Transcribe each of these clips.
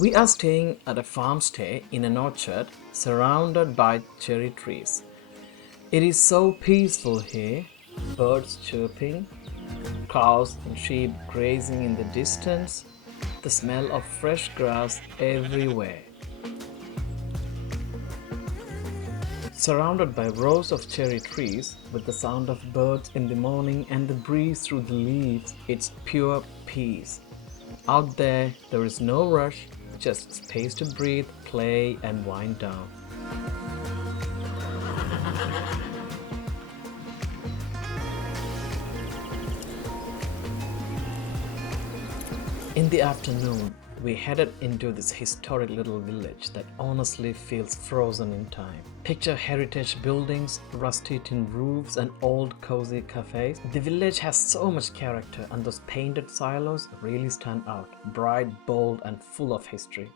We are staying at a farm stay in an orchard surrounded by cherry trees. It is so peaceful here, birds chirping, cows and sheep grazing in the distance, the smell of fresh grass everywhere. Surrounded by rows of cherry trees, with the sound of birds in the morning and the breeze through the leaves, it's pure peace. Out there is no rush, just space to breathe, play, and wind down. In the afternoon, we headed into this historic little village that honestly feels frozen in time. Picture heritage buildings, rusty tin roofs, and old cozy cafes. The village has so much character, and those painted silos really stand out, bright, bold, and full of history.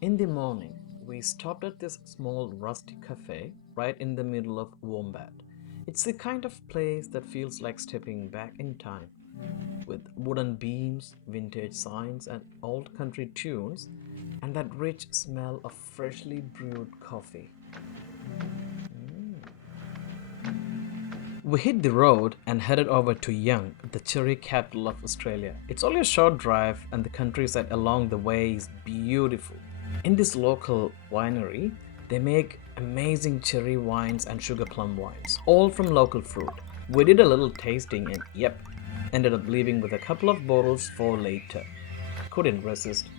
In the morning, we stopped at this small rusty cafe right in the middle of Wombat. It's the kind of place that feels like stepping back in time, with wooden beams, vintage signs, and old country tunes, and that rich smell of freshly brewed coffee. We hit the road and headed over to Young, the cherry capital of Australia. It's only a short drive, and the countryside along the way is beautiful. In this local winery, they make amazing cherry wines and sugar plum wines, all from local fruit. We did a little tasting and yep, ended up leaving with a couple of bottles for later. Couldn't resist.